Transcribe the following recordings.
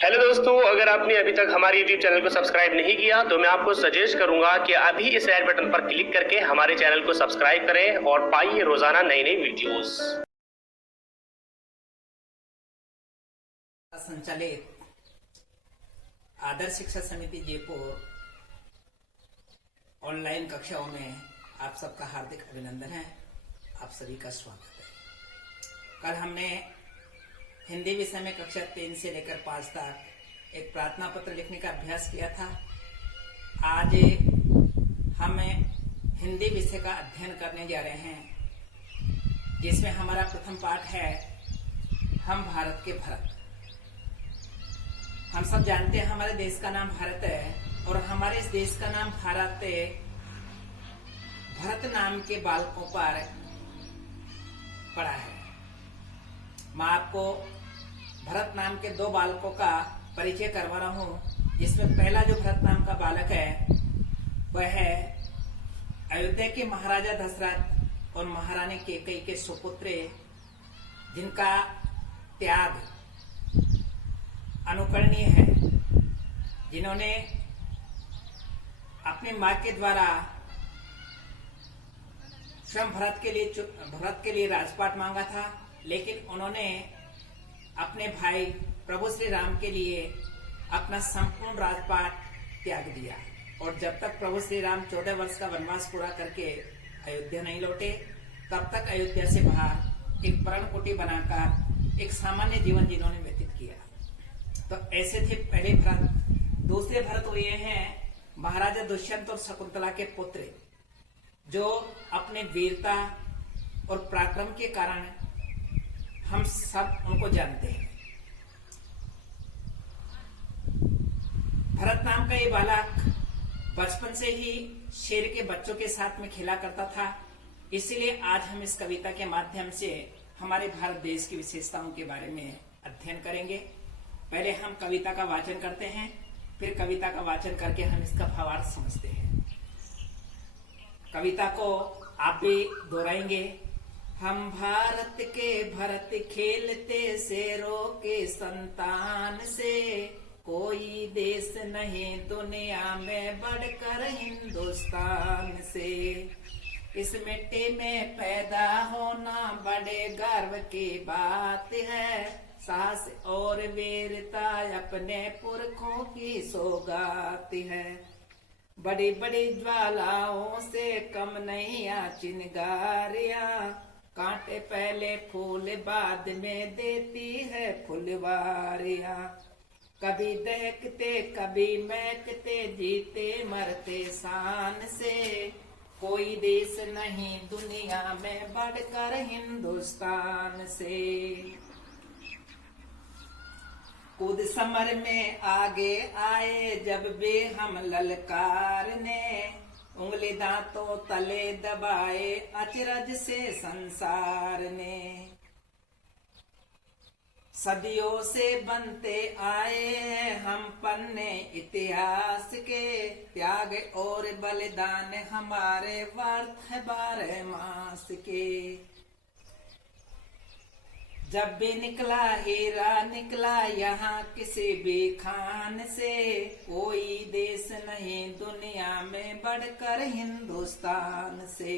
Hello दोस्तों, अगर आपने अभी तक हमारे YouTube चैनल को सब्सक्राइब नहीं किया तो मैं आपको सजेस्ट करूंगा कि अभी इस रेड बटन पर क्लिक करके हमारे चैनल को सब्सक्राइब करें और पाइए रोजाना नई नई वीडियोस। संचालित आदर्श शिक्षा समिति जयपुर ऑनलाइन कक्षाओं में आप सबका हार्दिक अभिनंदन है। आप सभी का स्वागत है। कल हमने हिंदी विषय में कक्षा 3 से लेकर 5 तक एक प्रार्थना पत्र लिखने का अभ्यास किया था। आज हम हिंदी विषय का अध्ययन करने जा रहे हैं, जिसमें हमारा प्रथम पाठ है हम भारत के भरत। हम सब जानते हैं हमारे देश का नाम भारत है और हमारे इस देश का नाम भारत भरत नाम के बालकों पर पड़ा है। मैं आपको भरत नाम के 2 बालकों का परिचय करवा रहा हूं, जिसमें पहला जो भरत नाम का बालक है वह है अयोध्या के महाराजा दशरथ और महारानी कैकेयी के सुपुत्र, जिनका त्याग अनुकरणीय है, जिन्होंने अपनी मां के द्वारा स्वयं भरत के लिए राजपाट मांगा था, लेकिन उन्होंने अपने भाई प्रभु श्री राम के लिए अपना संपूर्ण राजपाट त्याग दिया। और जब तक प्रभु श्री राम 14 वर्ष का वनवास पूरा करके अयोध्या नहीं लौटे, तब तक अयोध्या से बाहर एक पर्णकुटी बनाकर एक सामान्य जीवन जिन्होंने व्यतीत किया। तो ऐसे थे पहले भरत। दूसरे भरत हुए हैं महाराजा दुष्यंत और शकुंतला के पुत्र, जो अपने वीरता और पराक्रम के कारण हम सब उनको जानते हैं। भरत नाम का ये बालक बचपन से ही शेर के बच्चों के साथ में खेला करता था। इसीलिए आज हम इस कविता के माध्यम से हमारे भारत देश की विशेषताओं के बारे में अध्ययन करेंगे। पहले हम कविता का वाचन करते हैं, फिर कविता का वाचन करके हम इसका भावार्थ समझते हैं। कविता को आप भी दोहराएंगे। हम भारत के भरत खेलते शेरों के संतान से, कोई देश नहीं दुनिया में बढ़कर हिंदुस्तान से। इस मिट्टी में पैदा होना बड़े गर्व की बात है, साहस और वीरता अपने पुरखों की सौगात है। बड़ी बड़ी ज्वालाओं से कम नहीं चिनगारियां, कांटे पहले फूल बाद में देती है फुलवारियां। कभी दहकते कभी महकते, जीते मरते शान से, कोई देश नहीं दुनिया में बढ़कर हिंदुस्तान से। कूद समर में आगे आए जब भी हम ललकारने, उंगली दांतों तले दबाए अचरज से संसार ने। सदियों से बनते आए हैं हम पन्ने इतिहास के, त्याग और बलिदान हमारे वर्थ है 12 मास के। जब भी निकला हीरा निकला यहाँ किसी भी खान से, कोई देश नहीं दुनिया में बढ़कर हिंदुस्तान से।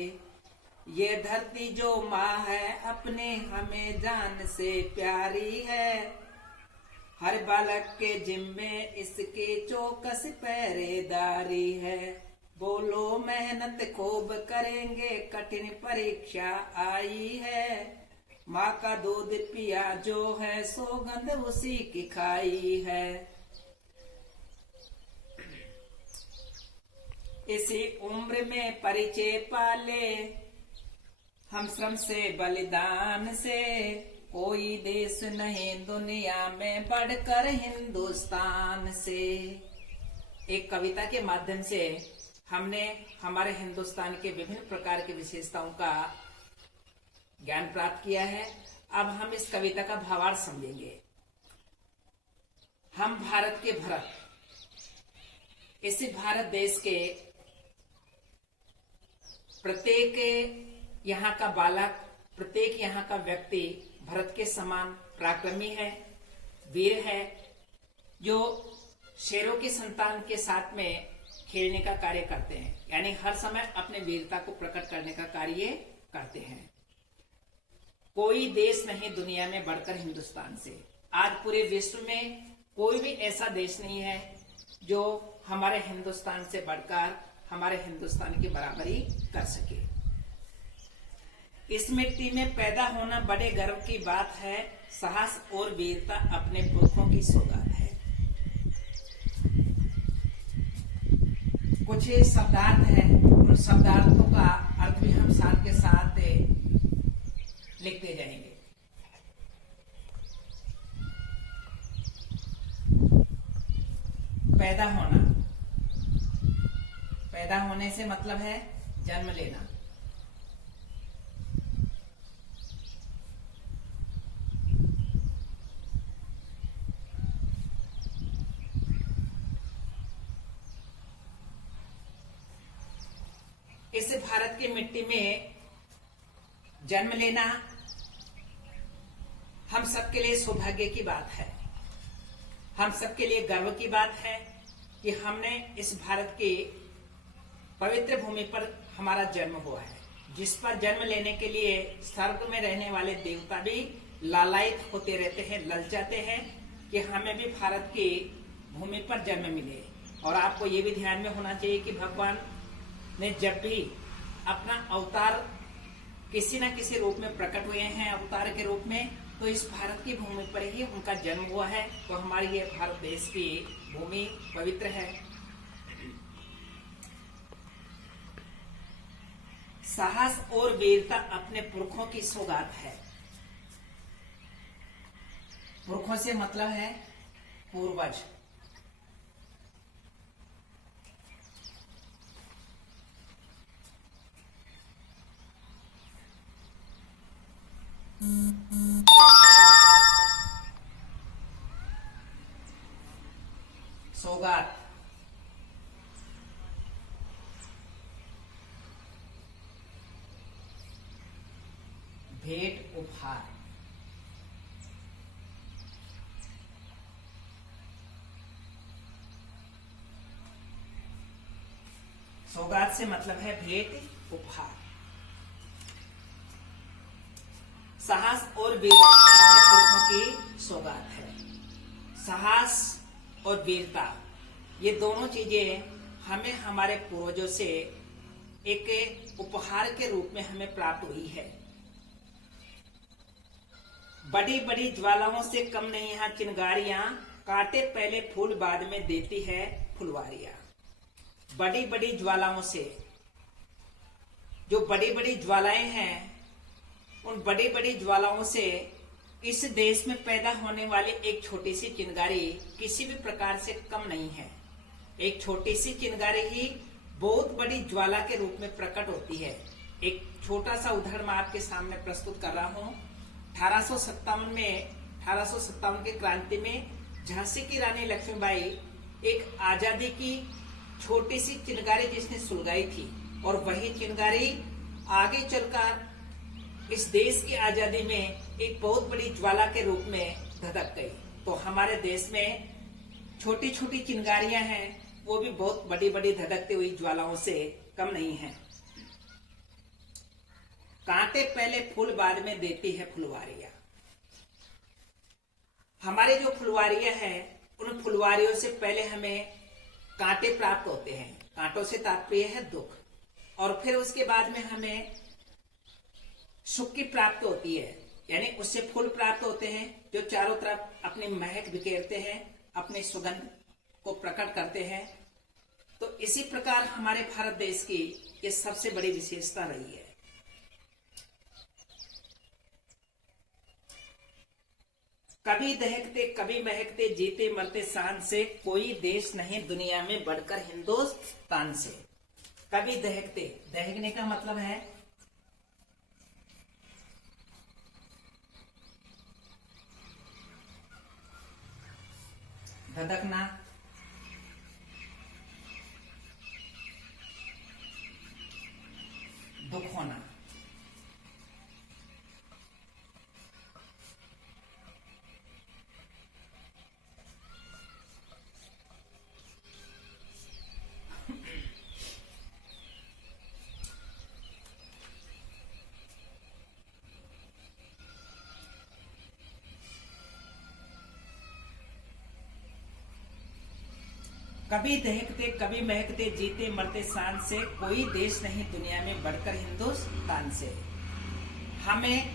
ये धरती जो माँ है अपने हमें जान से प्यारी है, हर बालक के जिम्मे इसकी चौकस पहरेदारी है। बोलो मेहनत खूब करेंगे कठिन परीक्षा आई है, माँ का दूध पिया जो है सौगंध उसी की खाई है। इसी उम्र में परिचय पाले हम श्रम से बलिदान से, कोई देश नहीं दुनिया में बढ़कर हिंदुस्तान से। एक कविता के माध्यम से हमने हमारे हिंदुस्तान के विभिन्न प्रकार की विशेषताओं का ज्ञान प्राप्त किया है। अब हम इस कविता का भावार्थ समझेंगे। हम भारत के भरत, इसी भारत देश के प्रत्येक यहाँ का बालक, प्रत्येक यहाँ का व्यक्ति भरत के समान पराक्रमी है, वीर है, जो शेरों की संतान के साथ में खेलने का कार्य करते हैं, यानी हर समय अपने वीरता को प्रकट करने का कार्य करते हैं। कोई देश नहीं दुनिया में बढ़कर हिंदुस्तान से। आज पूरे विश्व में कोई भी ऐसा देश नहीं है जो हमारे हिंदुस्तान से बढ़कर हमारे हिंदुस्तान की बराबरी कर सके। इस मिट्टी में पैदा होना बड़े गर्व की बात है। साहस और वीरता अपने पुरखों की सौगात है। कुछ शब्दार्थ है, उन शब्दार्थों का अर्थ भी हम साथ के साथ लिखते जाएंगे। पैदा होना, पैदा होने से मतलब है जन्म लेना। इस भारत की मिट्टी में जन्म लेना हम सबके लिए सौभाग्य की बात है। हम सबके लिए गर्व की बात है कि हमने इस भारत की पवित्र भूमि पर हमारा जन्म हुआ है, जिस पर जन्म लेने के लिए स्वर्ग में रहने वाले देवता भी लालायित होते रहते हैं, ललचाते हैं कि हमें भी भारत की भूमि पर जन्म मिले। और आपको ये भी ध्यान में होना चाहिए कि भगवान ने जब भी अपना अवतार किसी न किसी रूप में प्रकट हुए हैं, अवतार के रूप में, तो इस भारत की भूमि पर ही उनका जन्म हुआ है। तो हमारी ये भारत देश की भूमि पवित्र है। साहस और वीरता अपने पुरखों की सौगात है। पुरखों से मतलब है पूर्वज। सौगात, भेंट, उपहार। सौगात से मतलब है भेंट, उपहार। साहस और वीरता अपने पुरखों की सौगात है। साहस और वीरता, ये दोनों चीजें हमें हमारे पूर्वजों से एक उपहार के रूप में हमें प्राप्त हुई है। बड़ी बड़ी ज्वालाओं से कम नहीं यहाँ चिंगारियां, काटे पहले फूल बाद में देती है फुलवारियां। बड़ी बड़ी ज्वालाओं से, जो बड़ी बड़ी ज्वालाएं हैं, उन बड़ी बड़ी ज्वालाओं से इस देश में पैदा होने वाली एक छोटी सी चिंगारी किसी भी प्रकार से कम नहीं है। एक छोटी सी चिंगारी ही बहुत बड़ी ज्वाला के रूप में प्रकट होती है। एक छोटा सा उदाहरण मैं आपके सामने प्रस्तुत कर रहा हूँ। 1857 की क्रांति में झांसी की रानी लक्ष्मीबाई एक आजादी की छोटी सी चिंगारी जिसने सुलगाई थी, और वही चिंगारी आगे चलकर इस देश की आजादी में एक बहुत बड़ी ज्वाला के रूप में धधक गई। तो हमारे देश में छोटी छोटी चिंगारियां हैं, वो भी बहुत बड़ी बड़ी धधकती हुई ज्वालाओं से कम नहीं है। कांटे पहले फूल बाद में देती है फुलवारियां। हमारी जो फुलवारियां हैं, उन फुलवारियों से पहले हमें कांटे प्राप्त होते हैं। कांटों से तात्पर्य है दुख, और फिर उसके बाद में हमें सुख की प्राप्त होती है, यानी उससे फूल प्राप्त होते हैं जो चारों तरफ अपनी महक बिखेरते हैं, अपनी सुगंध को प्रकट करते हैं। तो इसी प्रकार हमारे भारत देश की ये सबसे बड़ी विशेषता रही है। कभी दहकते कभी महकते, जीते मरते शान से, कोई देश नहीं दुनिया में बढ़कर हिंदुस्तान से। कभी दहकते, दहकने का मतलब है धधकना, दुख होना। कभी दहकते कभी महकते जीते मरते शान से, कोई देश नहीं दुनिया में बढ़कर हिंदुस्तान से। हमें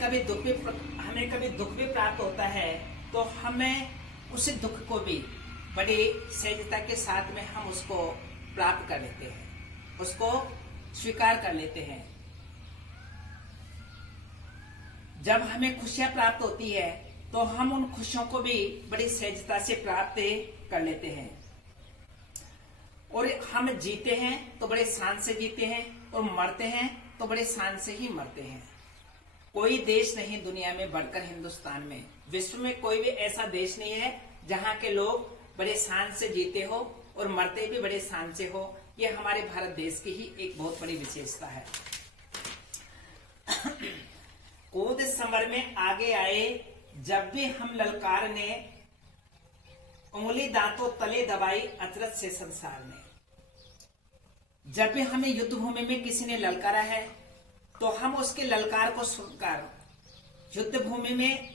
कभी दुख भी प्राप्त होता है तो हमें उस दुख को भी बड़ी सहजता के साथ में हम उसको प्राप्त कर लेते हैं, उसको स्वीकार कर लेते हैं। जब हमें खुशियां प्राप्त होती है तो हम उन खुशियों को भी बड़ी सहजता से प्राप्त कर लेते हैं, और हम जीते हैं तो बड़े शान से जीते हैं, और मरते हैं तो बड़े शान से ही मरते हैं। कोई देश नहीं दुनिया में बढ़कर हिंदुस्तान में। विश्व में कोई भी ऐसा देश नहीं है जहां के लोग बड़े शान से जीते हो और मरते भी बड़े शान से हो। ये हमारे भारत देश की ही एक बहुत बड़ी विशेषता है। कूद समर में आगे आए, जब भी हम ललकार ने, उंगली दांतों तले दबाई अचरज से संसार ने। जब भी हमें युद्ध भूमि में किसी ने ललकारा है तो हम उसके ललकार को सुनकर युद्ध भूमि में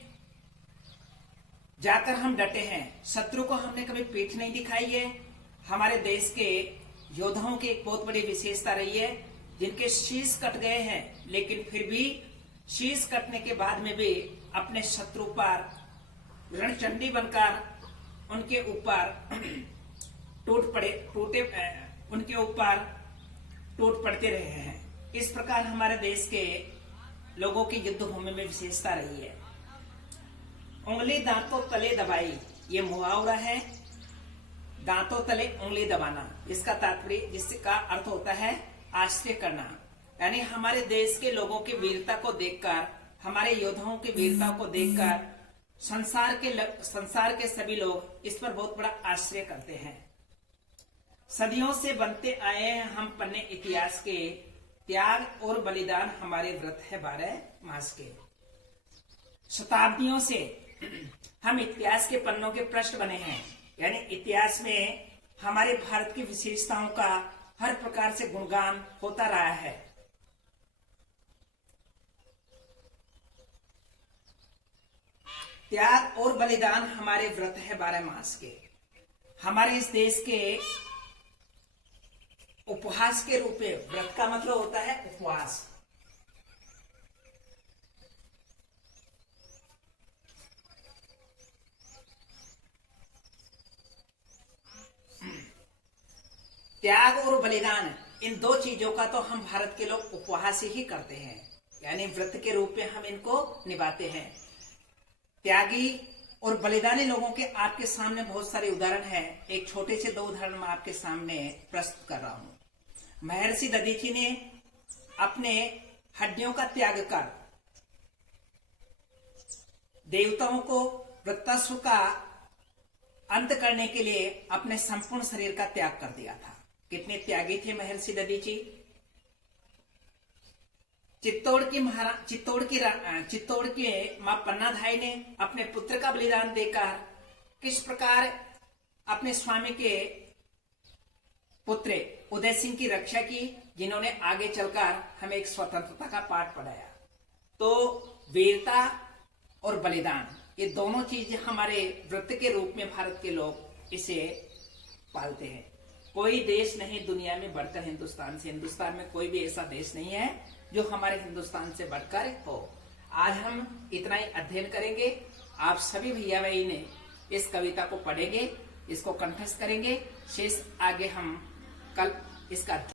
जाकर हम डटे हैं। शत्रु को हमने कभी पीठ नहीं दिखाई है। हमारे देश के योद्धाओं की एक बहुत बड़ी विशेषता रही है, जिनके शीश कट गए हैं लेकिन फिर भी शीश कटने के बाद में भी अपने शत्रु पर रणचंडी बनकर उनके ऊपर टूट पड़ते रहे हैं। इस प्रकार हमारे देश के लोगों की युद्ध भूमि में विशेषता रही है। उंगली दांतों तले दबाई, ये मुहावरा है, दांतों तले उंगली दबाना। इसका तात्पर्य, जिसका अर्थ होता है आश्चर्य करना। यानी हमारे देश के लोगों की वीरता को देखकर, हमारे योद्धाओं की वीरता को देखकर संसार के सभी लोग इस पर बहुत बड़ा आश्चर्य करते हैं। सदियों से बनते आए हैं हम पन्ने इतिहास के, त्याग और बलिदान हमारे व्रत है 12 मास के। शताब्दियों से हम इतिहास के पन्नों के पृष्ठ बने हैं। यानी इतिहास में हमारे भारत की विशेषताओं का हर प्रकार से गुणगान होता रहा है। त्याग और बलिदान हमारे व्रत है 12 मास के। हमारे इस देश के उपवास के रूप में, व्रत का मतलब होता है उपवास। त्याग और बलिदान, इन दो चीजों का तो हम भारत के लोग उपवास ही करते हैं, यानी व्रत के रूप में हम इनको निभाते हैं। त्यागी और बलिदानी लोगों के आपके सामने बहुत सारे उदाहरण हैं। एक छोटे से 2 उदाहरण मैं आपके सामने प्रस्तुत कर रहा हूं। महर्षि दधीचि ने अपने हड्डियों का त्याग कर देवताओं को वृत्तासुर का अंत करने के लिए अपने संपूर्ण शरीर का त्याग कर दिया था। कितने त्यागी थे महर्षि दधीचि। चित्तौड़ के मां पन्नाधाई ने अपने पुत्र का बलिदान देकर किस प्रकार अपने स्वामी के पुत्र उदय सिंह की रक्षा की, जिन्होंने आगे चलकर हमें एक स्वतंत्रता का पाठ पढ़ाया। तो वीरता और बलिदान, ये दोनों चीज हमारे व्रत के रूप में भारत के लोग इसे पालते हैं। कोई देश नहीं दुनिया में बढ़कर हिंदुस्तान से। हिंदुस्तान में कोई भी ऐसा देश नहीं है जो हमारे हिंदुस्तान से बढ़कर हो। आज हम इतना ही अध्ययन करेंगे। आप सभी भैया भाई ने इस कविता को पढ़ेंगे, इसको कंठस्थ करेंगे। शेष आगे हम कल इसका